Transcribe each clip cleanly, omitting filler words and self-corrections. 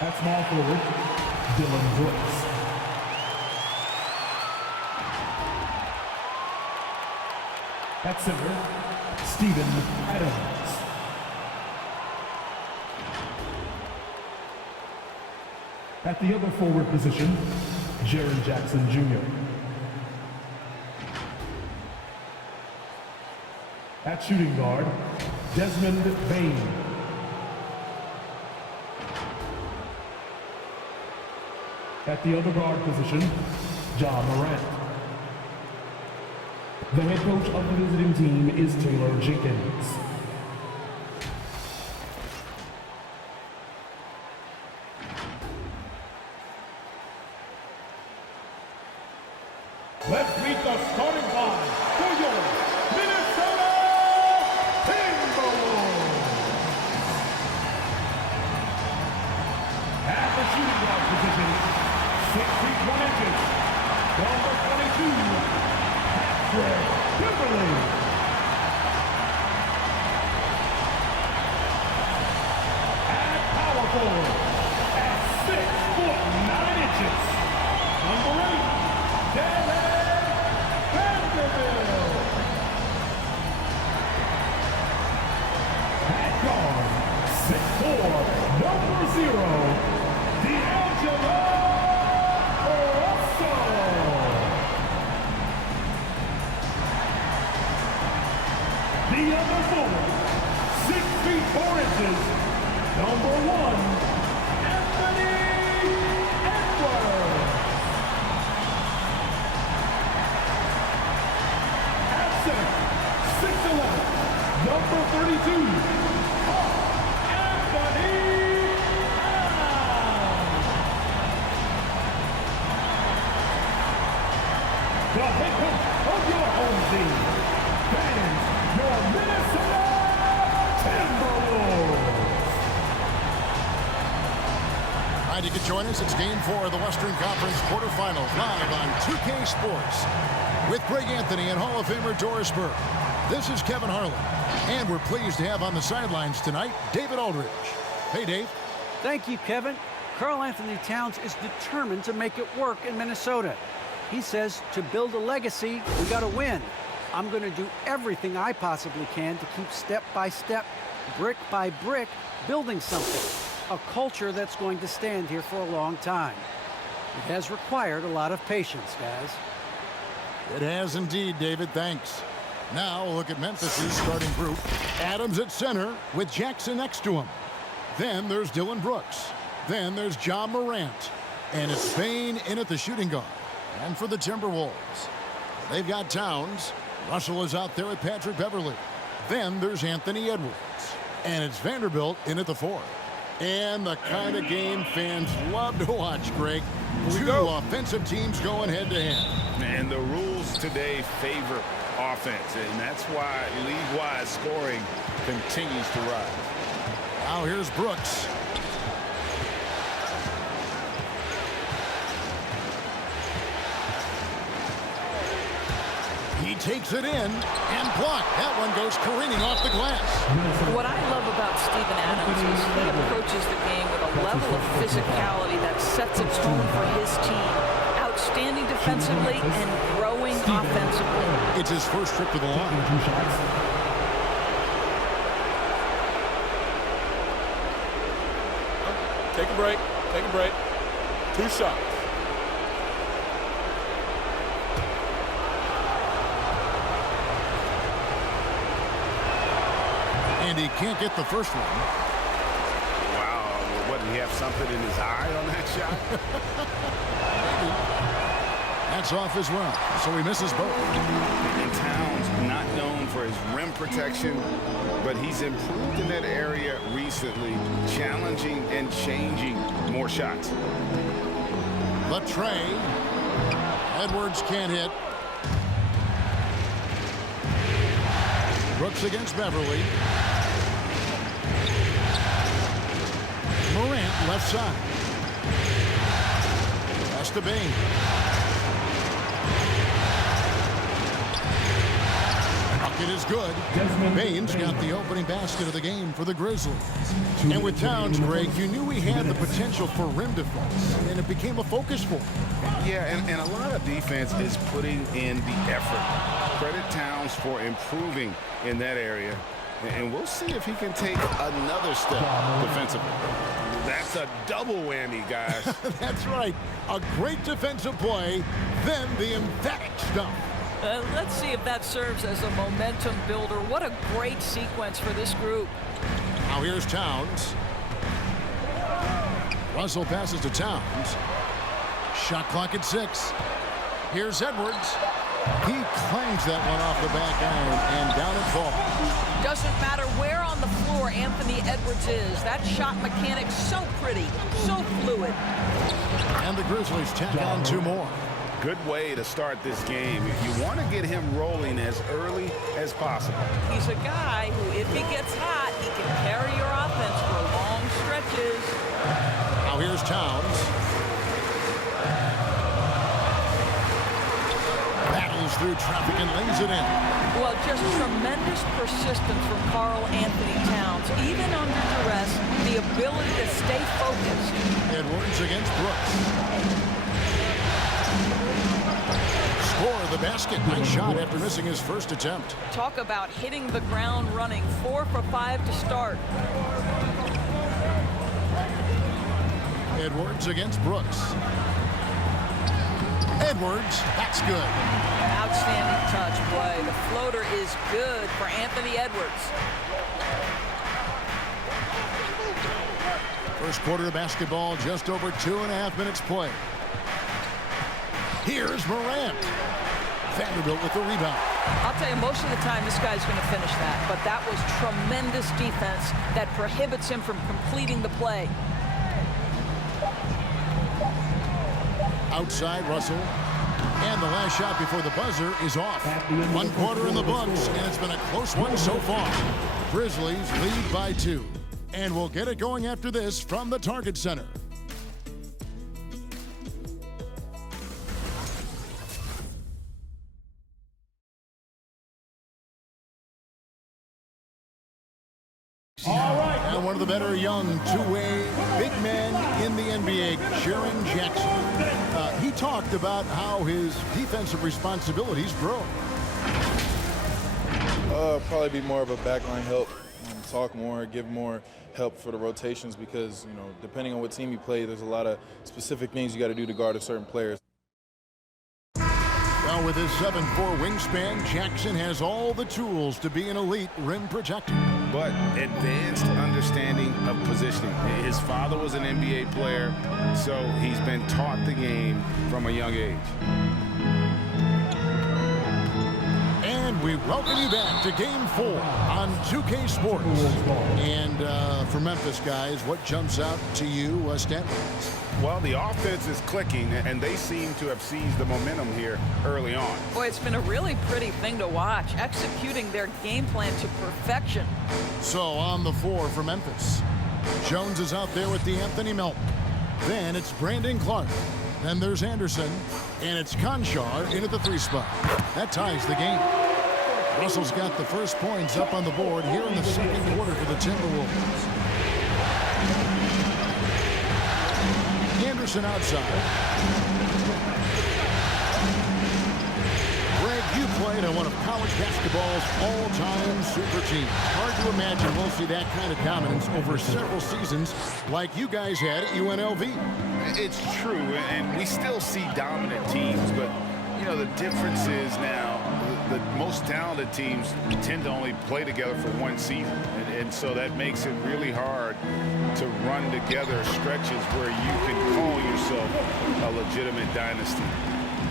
At small forward, Dylan Brooks. At center, Steven Adams. At the other forward position, Jaren Jackson Jr. At shooting guard, Desmond Bain. At the other guard position, John Morant. The head coach of the visiting team is Taylor Jenkins. Let's meet the starting five for your Minnesota Timberwolves. At the shooting guard position, 6 feet 1 inches, number 22, Patrick Beverly. At power forward, at 6 foot 9 inches, number 8, Derek Vanderbilt. At guard, 6'4", number 0, D'Angelo Russell. The other forward, 6 feet 4 inches, number 1, Anthony Edwards. At center, 6'11", number 32, Anthony Adams. The head coach of your home team, fans, your Minnesota Timberwolves. All right, you can join us. It's Game 4 of the Western Conference quarterfinals live on 2K Sports with Greg Anthony and Hall of Famer Doris Burke. This is Kevin Harlan, and we're pleased to have on the sidelines tonight David Aldridge. Hey, Dave. Thank you, Kevin. Karl Anthony Towns is determined to make it work in Minnesota. He says to build a legacy, we got to win. I'm going to do everything I possibly can to keep step by step, brick by brick, building something. A culture that's going to stand here for a long time. It has required a lot of patience, guys. It has indeed, David. Thanks. Now, look at Memphis' starting group. Adams at center with Jackson next to him. Then there's Dylan Brooks. Then there's John Morant. And it's Bain in at the shooting guard. And for the Timberwolves, they've got Towns. Russell is out there with Patrick Beverly. Then there's Anthony Edwards. And it's Vanderbilt in at the 4. And the kind of game fans love to watch, Greg. Two offensive teams going head-to-head. And the rules today favor offense, and that's why league-wide scoring continues to rise. Now here's Brooks. He takes it in and blocked. That one goes careening off the glass. What I love about Steven Adams is he approaches the game with a level of physicality that sets a tone for his team. Outstanding defensively and growing offensively. It's his first trip to the line. 2 shots. Take a break. Take a break. 2 shots. And he can't get the first one. Wow, what, did he have something in his eye on that shot? That's off as well, so he misses both. And Towns, not known for his rim protection, but he's improved in that area recently, challenging and changing more shots. The tray. Edwards can't hit. Brooks against Beverly. Morant left side. Pass to Bain. basket is good. Baines got the opening basket of the game for the Grizzlies. And with Towns, Greg, you knew he had the potential for rim defense, and it became a focus for him. Yeah, and a lot of defense is putting in the effort. Credit Towns for improving in that area. And we'll see if he can take another step defensively. That's a double whammy, guys. That's right. A great defensive play, then the emphatic stuff. Let's see if that serves as a momentum builder. What a great sequence for this group. Now here's Towns. Russell passes to Towns. Shot clock at 6. Here's Edwards. He clangs that one off the back iron, and down it falls. Doesn't matter where on the floor Anthony Edwards is. That shot mechanic's so pretty, so fluid. And the Grizzlies tack on 2 more. Good way to start this game. You want to get him rolling as early as possible. He's a guy who, if he gets hot, he can carry your offense for long stretches. Now here's Towns. Battles through traffic and lays it in. Well, just tremendous persistence from Karl Anthony Towns. Even under duress, the ability to stay focused. Edwards against Brooks. Score the basket. Nice shot after missing his first attempt. Talk about hitting the ground running. 4 for 5 to start. Edwards against Brooks. Edwards, that's good. Outstanding touch play. The floater is good for Anthony Edwards. First quarter of basketball, just over 2.5 minutes play. Here's Morant. Vanderbilt with the rebound. I'll tell you, most of the time this guy's going to finish that, but that was tremendous defense that prohibits him from completing the play. Outside Russell. And the last shot before the buzzer is off. 1 quarter in the books, and it's been a close one so far. Grizzlies lead by 2. And we'll get it going after this from the Target Center. And one of the better young two-way big men in the NBA, Jaren Jackson. He talked about how his defensive responsibilities grow. Probably be more of a backline help, talk more, give more help for the rotations because, you know, depending on what team you play, there's a lot of specific things you got to do to guard a certain player. Well, with his 7'4" wingspan, Jackson has all the tools to be an elite rim protector. But advanced understanding of positioning. His father was an NBA player, so he's been taught the game from a young age. And we welcome you back to Game 4 on 2K Sports. And for Memphis, guys, what jumps out to you, Stanley? Well, the offense is clicking, and they seem to have seized the momentum here early on. Boy, it's been a really pretty thing to watch, executing their game plan to perfection. So on the floor for Memphis, Jones is out there with the Anthony Melton. Then it's Brandon Clark. Then there's Anderson, and it's Conchar in at the 3 spot. That ties the game. Russell's got the first points up on the board here in the second quarter for the Timberwolves. Anderson outside. Greg, you played on one of college basketball's all-time super teams. Hard to imagine we'll see that kind of dominance over several seasons like you guys had at UNLV. It's true, and we still see dominant teams, but, you know, the difference is now the most talented teams tend to only play together for one season, and so that makes it really hard to run together stretches where you can call yourself a legitimate dynasty.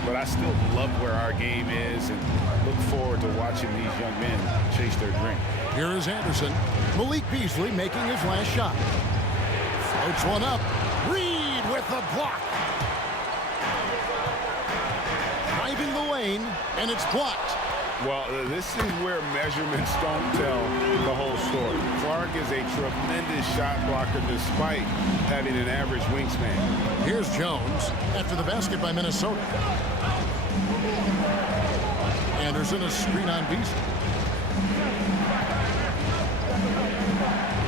But I still love where our game is and look forward to watching these young men chase their dream. Here is Anderson. Malik Beasley making his last shot. Floats one up. Reed with the block. Driving the lane, and it's blocked. Well, this is where measurements don't tell the whole story. Clark is a tremendous shot blocker despite having an average wingspan. Here's Jones after the basket by Minnesota. Anderson, a screen on Beasley.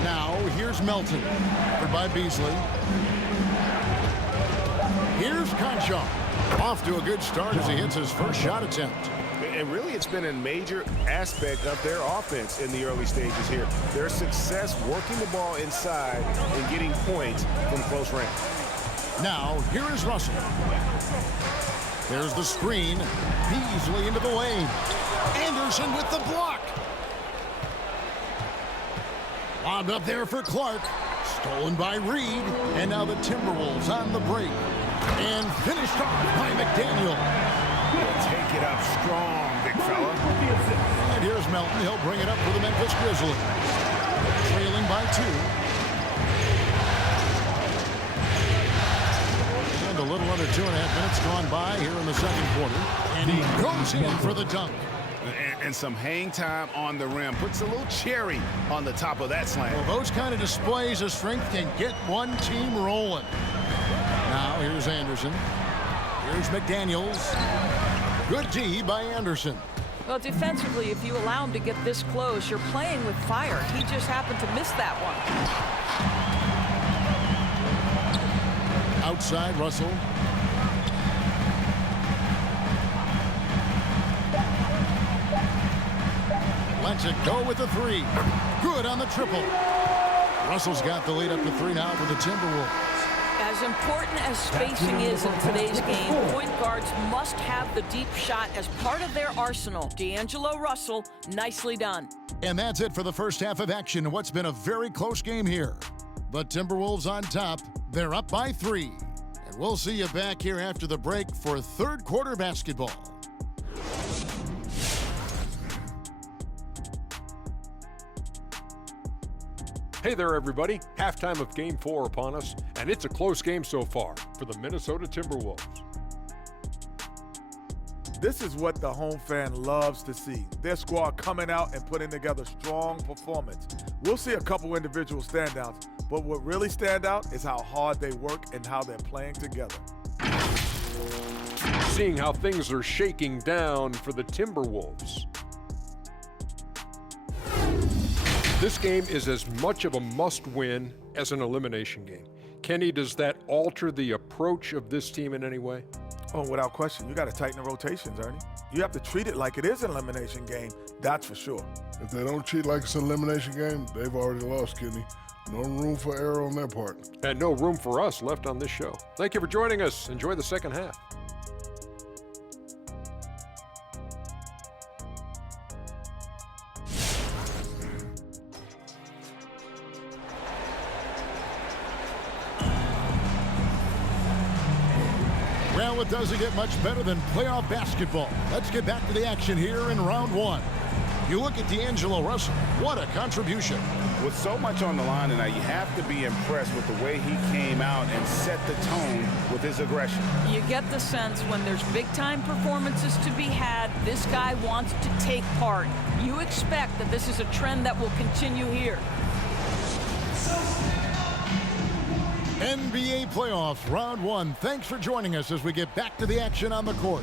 Now, here's Melton. Covered by Beasley. Here's Concho. Off to a good start as he hits his first shot attempt. And really, it's been a major aspect of their offense in the early stages here. Their success working the ball inside and getting points from close range. Now, here is Russell. There's the screen. Beasley into the lane. Anderson with the block. Lobbed up there for Clark. Stolen by Reed. And now the Timberwolves on the break. And finished off by McDaniel. Take it up strong, big fella. And here's Melton. He'll bring it up for the Memphis Grizzlies. Trailing by 2. And a little under 2.5 minutes gone by here in the second quarter. And he goes in for the dunk. And some hang time on the rim. Puts a little cherry on the top of that slam. Well, those kind of displays of strength can get one team rolling. Now here's Anderson. Here's McDaniels. Good D by Anderson. Well, defensively, if you allow him to get this close, you're playing with fire. He just happened to miss that one. Outside, Russell. Lets it go with the 3. Good on the triple. Russell's got the lead up to 3 now for the Timberwolves. As important as spacing is in today's game, point guards must have the deep shot as part of their arsenal. D'Angelo Russell, nicely done. And that's it for the first half of action in what's been a very close game here. The Timberwolves on top. They're up by 3. And we'll see you back here after the break for third quarter basketball. Hey there, everybody. Halftime of Game 4 upon us, and it's a close game so far for the Minnesota Timberwolves. This is what the home fan loves to see. Their squad coming out and putting together strong performance. We'll see a couple individual standouts, but what really stand out is how hard they work and how they're playing together. Seeing how things are shaking down for the Timberwolves. This game is as much of a must-win as an elimination game. Kenny, does that alter the approach of this team in any way? Oh, without question. You got to tighten the rotations, Ernie. You have to treat it like it is an elimination game, that's for sure. If they don't treat it like it's an elimination game, they've already lost, Kenny. No room for error on their part. And no room for us left on this show. Thank you for joining us. Enjoy the second half. Well, it doesn't get much better than playoff basketball. Let's get back to the action here in round 1. You look at D'Angelo Russell. What a contribution. With so much on the line tonight, you have to be impressed with the way he came out and set the tone with his aggression. You get the sense when there's big-time performances to be had, this guy wants to take part. You expect that this is a trend that will continue here. NBA playoffs, round 1. Thanks for joining us as we get back to the action on the court.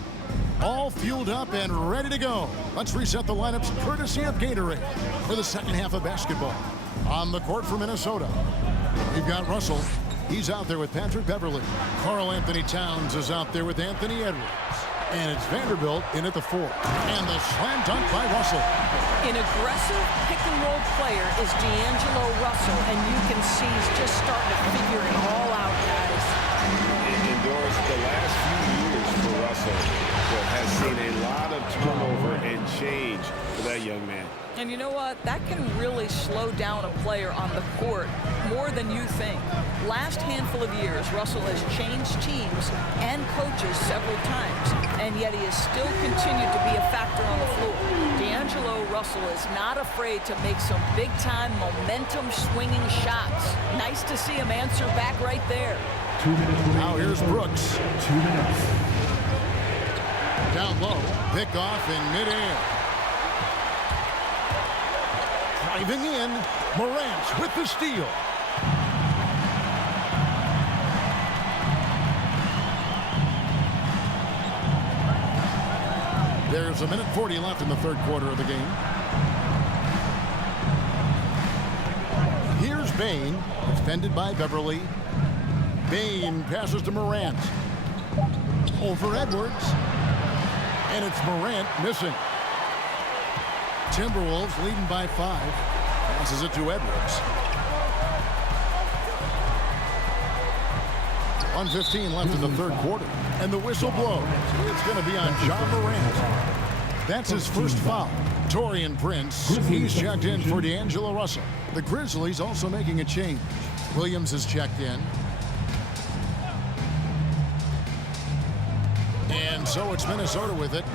All fueled up and ready to go. Let's reset the lineups courtesy of Gatorade for the second half of basketball. On the court for Minnesota, we've got Russell. He's out there with Patrick Beverley. Karl Anthony Towns is out there with Anthony Edwards. And it's Vanderbilt in at the 4. And the slam dunk by Russell. An aggressive pick-and-roll player is D'Angelo Russell, and you can see he's just starting to figure it all out, guys. And Doris, the last few years for Russell has seen a lot of turnover and change for that young man. And you know what? That can really slow down a player on the court more than you think. Last handful of years, Russell has changed teams and coaches several times, and yet he has still continued to be a factor on the floor. D'Angelo Russell is not afraid to make some big-time momentum-swinging shots. Nice to see him answer back right there. 2 minutes remaining. Now here's Brooks. 2 minutes. Down low, pick off in midair. Driving in, Morant with the steal. There's a minute 40 left in the third quarter of the game. Bain, defended by Beverly. Bain passes to Morant. Over Edwards. And it's Morant missing. Timberwolves leading by 5. Passes it to Edwards. 1:15 left in the third quarter. And the whistle blows. It's going to be on John Morant. That's his first foul. Taurean Prince, he's checked in for D'Angelo Russell. The Grizzlies also making a change. Williams is checked in. And so it's Minnesota with it.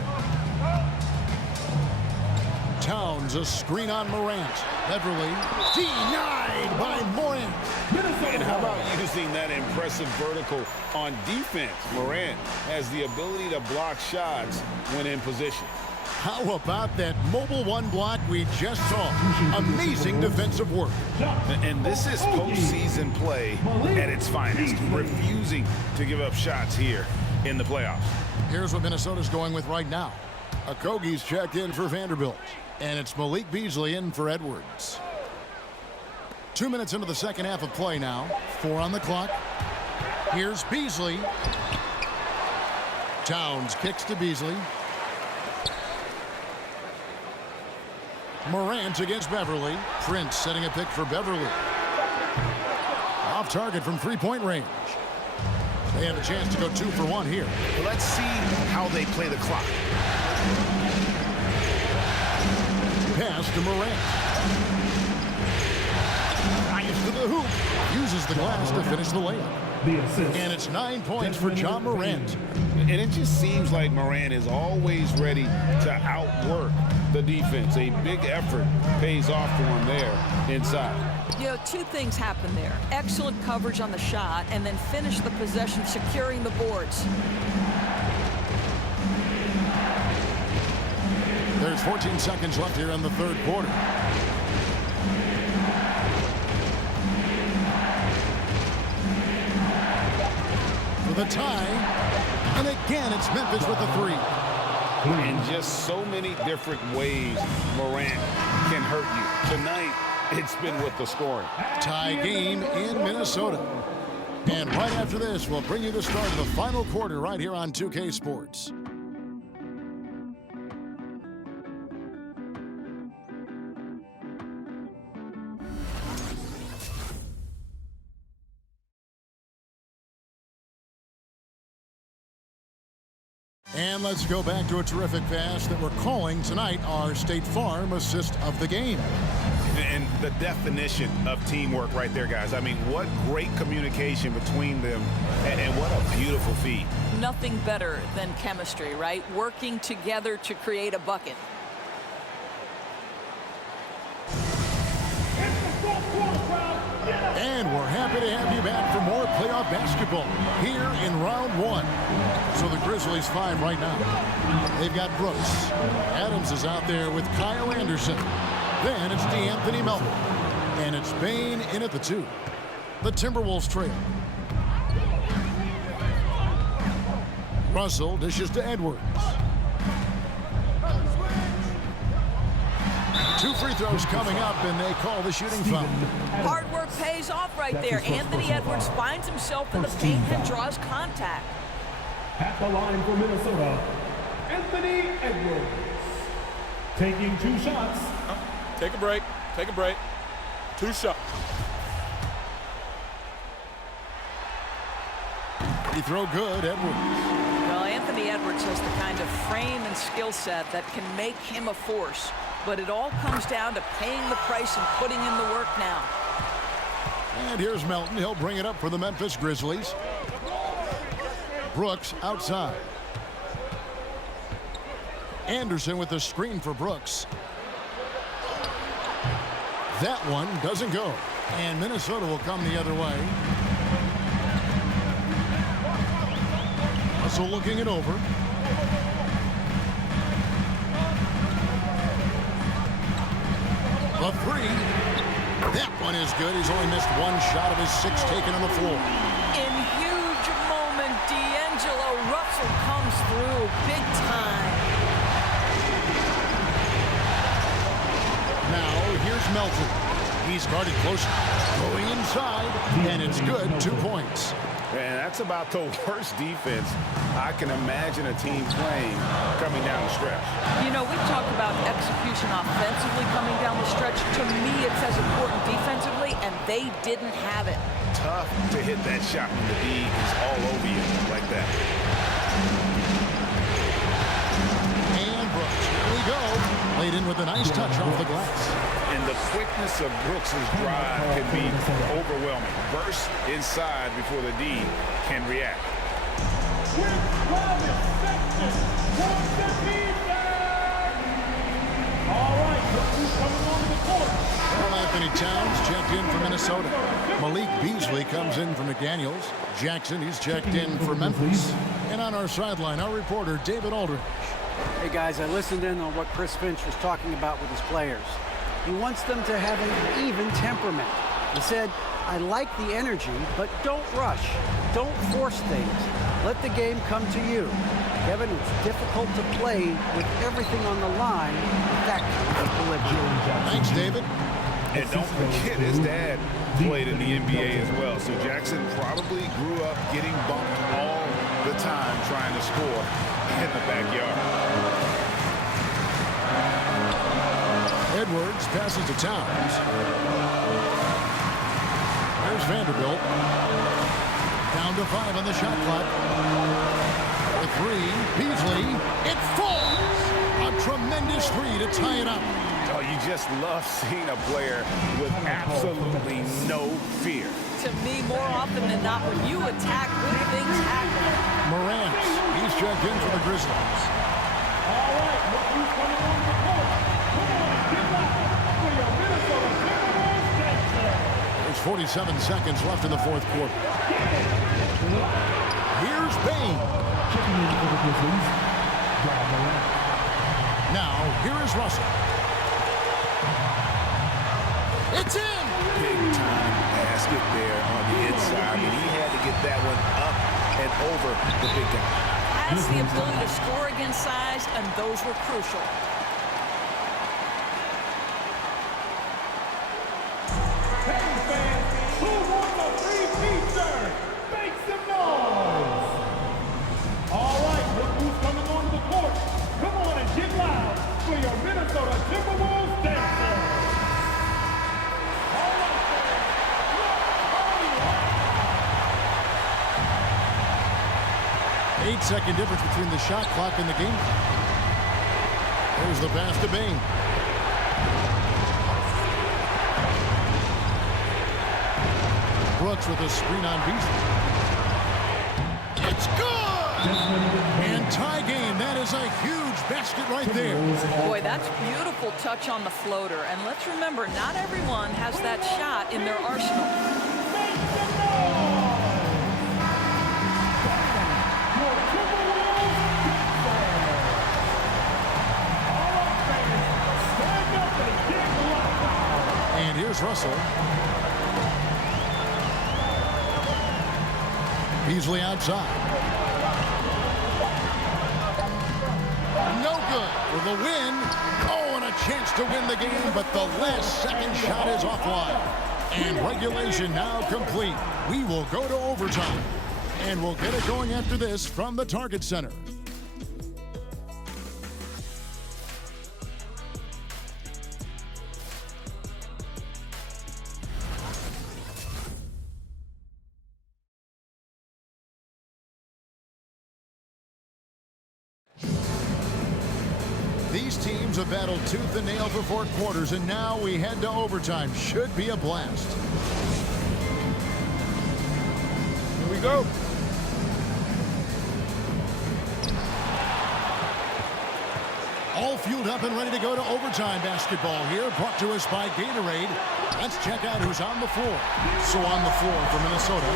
Towns, a screen on Morant. Beverly, denied by Morant. And how about using that impressive vertical on defense? Morant has the ability to block shots when in position. How about that mobile one block we just saw? Amazing defensive work. And this is postseason play at its finest, refusing to give up shots here in the playoffs. Here's what Minnesota's going with right now. Okogie's checked in for Vanderbilt. And it's Malik Beasley in for Edwards. 2 minutes into the second half of play now. 4 on the clock. Here's Beasley. Towns kicks to Beasley. Morant against Beverly. Prince setting a pick for Beverly. Off target from three-point range. They have a chance to go 2 for 1 here. Let's see how they play the clock. Pass to Morant. Drives to the hoop. Uses the glass to finish the layup. And it's 9 points for John Morant. And it just seems like Morant is always ready to outwork the defense. A big effort pays off for him there inside. You know, 2 things happen there. Excellent coverage on the shot, and then finish the possession securing the boards. There's 14 seconds left here in the third quarter. For the tie. And again, it's Memphis with the 3. In just so many different ways, Morant can hurt you. Tonight, it's been with the scoring. Tie game in Minnesota. And right after this, we'll bring you the start of the final quarter right here on 2K Sports. And let's go back to a terrific pass that we're calling tonight our State Farm assist of the game. And the definition of teamwork right there, guys. I mean, what great communication between them, and what a beautiful feat. Nothing better than chemistry, right? Working together to create a bucket. And we're happy to have you back for more playoff basketball here in round 1. So the Grizzlies 5 right now. They've got Brooks. Adams is out there with Kyle Anderson. Then it's DeAnthony Melton. And it's Bain in at the 2. The Timberwolves trail. Russell dishes to Edwards. 2 free throws coming up, and they call the shooting foul. Hard work pays off right there. Anthony Edwards finds himself in the paint and draws contact. At the line for Minnesota, Anthony Edwards. Taking 2 shots. Take a break. Take a break. 2 shots. Free throw good, Edwards. Well, Anthony Edwards has the kind of frame and skill set that can make him a force. But it all comes down to paying the price and putting in the work now. And here's Melton. He'll bring it up for the Memphis Grizzlies. Brooks outside. Anderson with the screen for Brooks. That one doesn't go. And Minnesota will come the other way. Russell looking it over. A 3. That one is good. He's only missed 1 shot of his 6 taken on the floor. In huge moment, D'Angelo Russell comes through big time. Now here's Melton. He's guarded closer. Going inside, and it's good. 2 points. And that's about the worst defense I can imagine a team playing coming down the stretch. You know, we talked about execution offensively coming down the stretch. To me, it's as important defensively, and they didn't have it. Tough to hit that shot when the D is all over you like that. And Brooks, here we go. Played in with a nice touch off the glass. And the quickness of Brooks' drive can be overwhelming. Burst inside before the D can react. Carl Anthony Towns checked in for Minnesota. Malik Beasley comes in for McDaniels. Jackson, he's checked in for Memphis. And on our sideline, our reporter, David Aldridge. Hey guys, I listened in on what Chris Finch was talking about with his players. He wants them to have an even temperament. He said, I like the energy, but don't rush. Don't force things. Let the game come to you. Kevin, it's difficult to play with everything on the line with that kind of equilibrium. Thanks, David. And don't forget his dad played in the NBA as well. So Jackson probably grew up getting bumped all the time trying to score in the backyard. Edwards passes to Towns. There's Vanderbilt. Down to 5 on the shot clock. The 3, Beasley. It falls! A tremendous 3 to tie it up. Oh, you just love seeing a player with absolutely no fear. To me, more often than not, when you attack, good things happen. Morant, he's checked in for the Grizzlies. All right, look who's coming on the court. Come on, get loud for your Minnesota Timberwolves Jackson. There's 47 seconds left in the fourth quarter. Here's Bain. Checking in for the Grizzlies. Now, here is Russell. It's in! Big time basket there on the inside. I mean, he had to get that one up and over the big guy. Has the ability to score against size, and those were crucial. Hey fans, who wants a free pizza? Make some noise! All right, look who's coming onto the court. Come on and get loud for your Minnesota Timberwolves dancers. All right, fans, look, 8-second difference between the shot clock and the game clock. There's the pass to Bain. Brooks with a screen on Beasley. It's good! And tie game. That is a huge basket right there. Boy, that's beautiful touch on the floater. And let's remember, not everyone has that shot in their arsenal. And here's Russell. Beasley outside. No good for the win. Oh, and a chance to win the game, but the last second shot is offline. And regulation now complete. We will go to overtime. And we'll get it going after this from the Target Center. These teams have battled tooth and nail for 4 quarters, and now we head to overtime. Should be a blast. Here we go. All fueled up and ready to go to overtime basketball here, brought to us by Gatorade. Let's check out who's on the floor. So on the floor for Minnesota,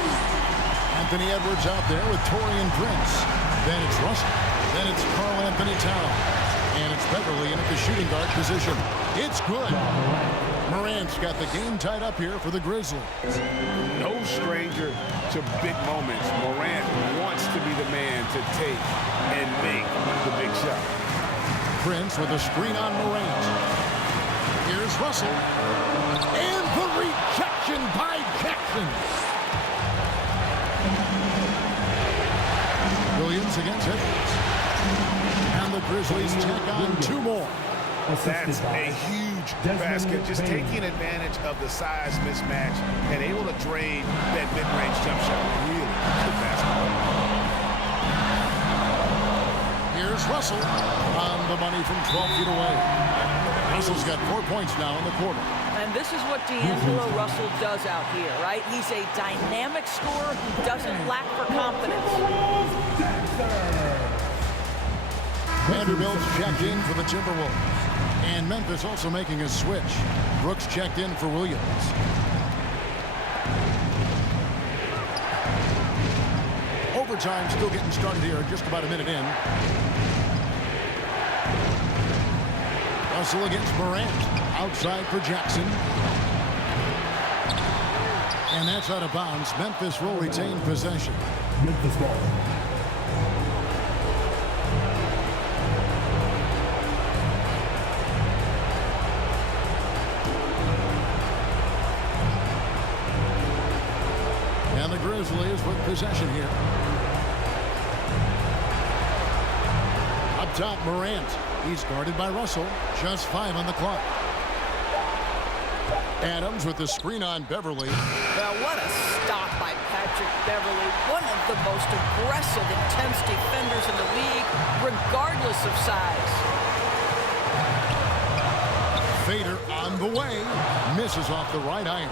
Anthony Edwards out there with Taurean Prince. Then it's Russell. Then it's Carl Anthony Towns. And it's Beverly in at the shooting guard position. It's good. Morant's got the game tied up here for the Grizzlies. No stranger to big moments. Morant wants to be the man to take and make the big shot. Prince with a screen on Morant. Here's Russell. And the rejection by Jackson. Williams against Edwards. And the Grizzlies tack on 2 more. That's a huge basket. Just taking advantage of the size mismatch and able to drain that mid-range jump shot. Really good basketball. Here's Russell on the money from 12 feet away. Russell's got 4 points now in the quarter. And this is what D'Angelo Russell does out here, right? He's a dynamic scorer who doesn't lack for confidence. Vanderbilt's checked in for the Timberwolves. And Memphis also making a switch. Brooks checked in for Williams. Overtime still getting started here, just about a minute in. Russell against Morant. Outside for Jackson. And that's out of bounds. Memphis will retain possession. Memphis ball. And the Grizzlies with possession here. Up top, Morant. He's guarded by Russell. Just 5 on the clock. Adams with the screen on Beverly. Well, what a stop by Patrick Beverly. One of the most aggressive, intense defenders in the league, regardless of size. Fader on the way. Misses off the right iron.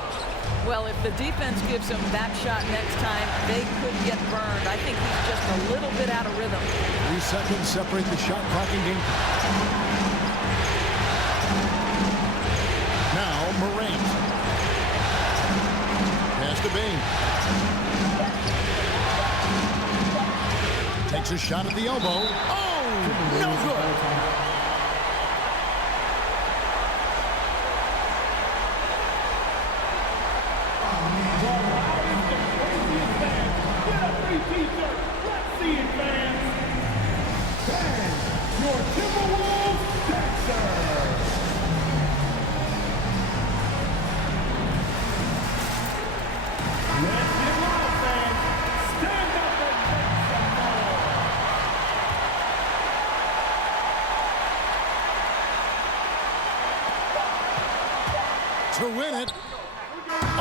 Well, if the defense gives him that shot next time, they could get burned. I think he's just a little bit out of rhythm. 3 seconds separate the shot clock and game. Now Morant. Pass to Bain. Takes a shot at the elbow. Oh, no good. Let's see it, fans. And your Timberwolves dancer. Let's get loud, fans. Stand up and make some noise. To win it.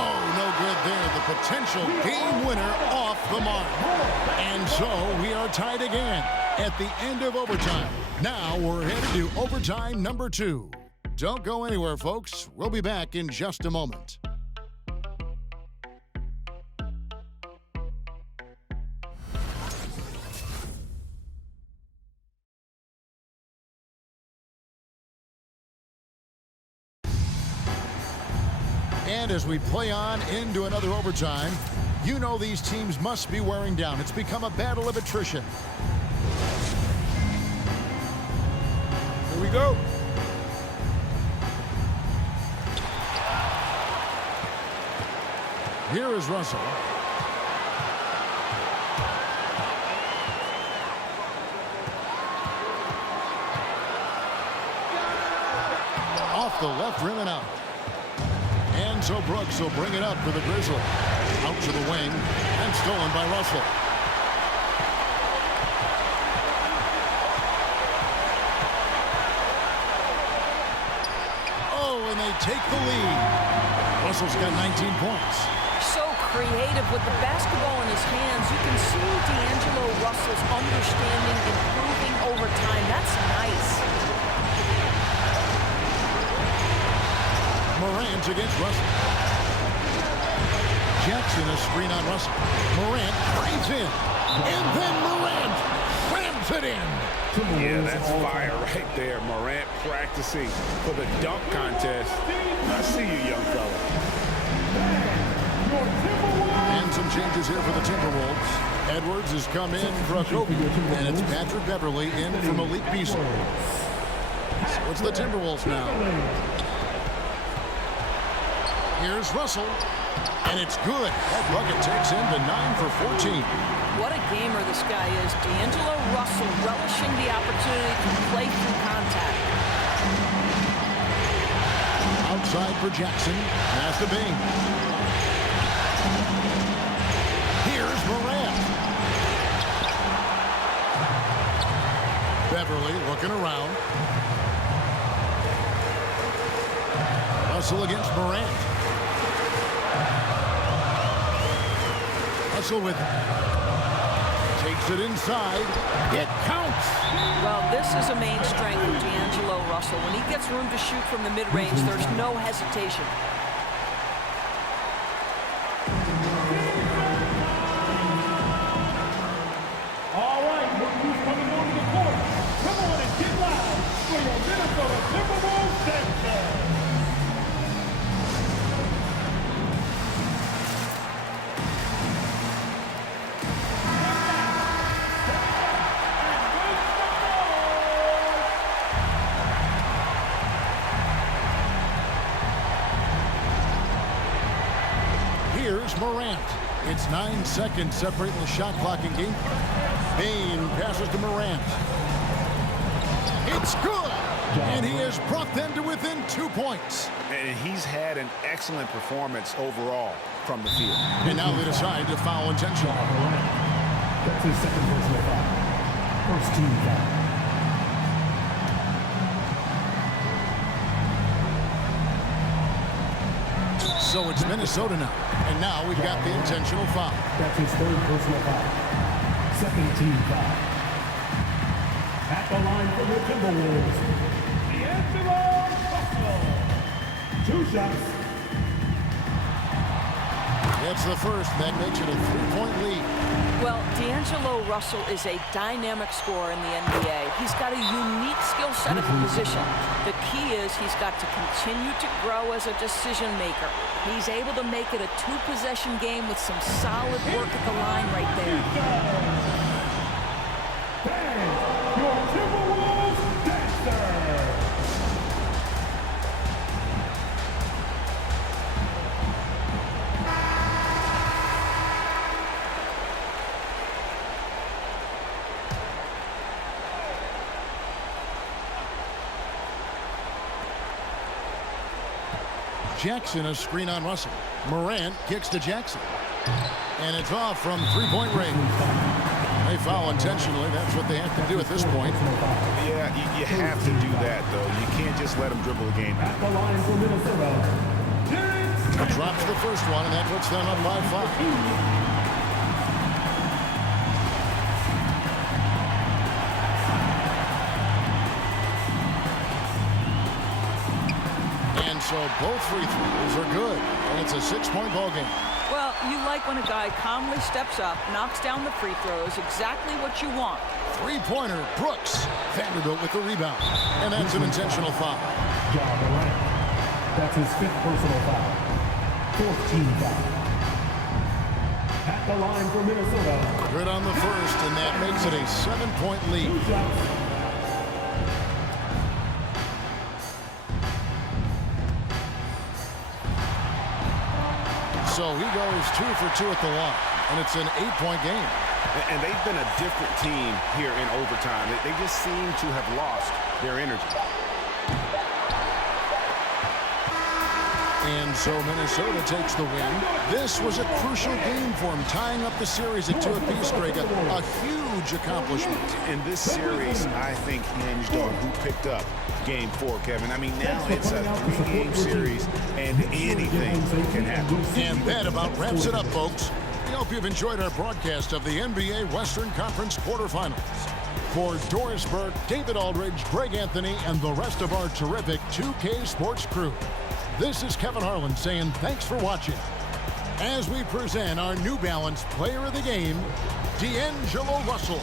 Oh, no good there. The potential game winner off the mark. And so we are tied again at the end of overtime. Now we're headed to overtime number 2. Don't go anywhere, folks. We'll be back in just a moment. And as we play on into another overtime, you know these teams must be wearing down. It's become a battle of attrition. Here we go. Here is Russell. Off the left rim and out. And so Brooks will bring it up for the Grizzlies. Out to the wing and stolen by Russell. Oh, and they take the lead. Russell's got 19 points. So creative with the basketball in his hands. You can see D'Angelo Russell's understanding improving over time. That's nice. Morant against Russell. Jackson a screen on Russell. Morant drives in. And then Morant slams it in. Yeah, that's fire right there. Morant practicing for the dunk contest. I see you, young fella. And some changes here for the Timberwolves. Edwards has come in for Kobe. And it's Patrick Beverly in for Malik Beasley. So it's the Timberwolves now. Here's Russell, and it's good. That bucket takes him to 9 for 14. What a gamer this guy is. D'Angelo Russell relishing the opportunity to play through contact. Out outside for Jackson. Pass to Bing. Here's Morant. Beverly looking around. Russell against Morant. Russell with it. Takes it inside. It counts. Well, this is a main strength of D'Angelo Russell. When he gets room to shoot from the mid-range, there's no hesitation. All right, look who's coming onto the court. Come on and get loud for your Minnesota Timberwolves Dancers. Here's Morant. It's 9 seconds separating the shot clock and game. Bane passes to Morant. It's good! And he has brought them to within 2 points. And he's had an excellent performance overall from the field. And now they decide to foul intentionally. That's his second personal foul. First team foul. So it's Minnesota now. And now we've got the intentional foul. That's his third personal foul. Second team foul. At the line for the Timberwolves, D'Angelo Russell. 2 shots. That's the first. That makes it a 3-point lead. Well, D'Angelo Russell is a dynamic scorer in the NBA. He's got a unique skill set at the position. The key is he's got to continue to grow as a decision maker. He's able to make it a 2-possession game with some solid work at the line right there. Bang! Your Timberwolves dancer! Jackson, a screen on Russell. Morant kicks to Jackson. And it's off from 3-point range. They foul intentionally. That's what they have to do at this point. Yeah, you have to do that, though. You can't just let them dribble the game out. At the line for Minnesota. Drops the first one, and that puts them up by 5. So both free throws are good, and it's a 6-point ball game. Well, you like when a guy calmly steps up, knocks down the free throws, exactly what you want. 3-pointer, Brooks. Vanderbilt with the rebound, and that's an intentional foul. John Morant. That's his 5th personal foul. 4th team foul. At the line for Minnesota. Good on the first, and that makes it a 7-point lead. 2 shots. So he goes 2 for 2 at the line, and it's an 8-point game. And they've been a different team here in overtime. They just seem to have lost their energy. And so Minnesota takes the win. This was a crucial game for him, tying up the series at 2 apiece, Greg. A huge accomplishment. And this series, I think, hinged on who picked up Game 4, Kevin. I mean, now it's a 3-game series, and anything can happen. And that about wraps it up, folks. We hope you've enjoyed our broadcast of the NBA Western Conference quarterfinals. For Doris Burke, David Aldridge, Greg Anthony, and the rest of our terrific 2K Sports crew, this is Kevin Harlan saying thanks for watching as we present our New Balance Player of the Game, D'Angelo Russell.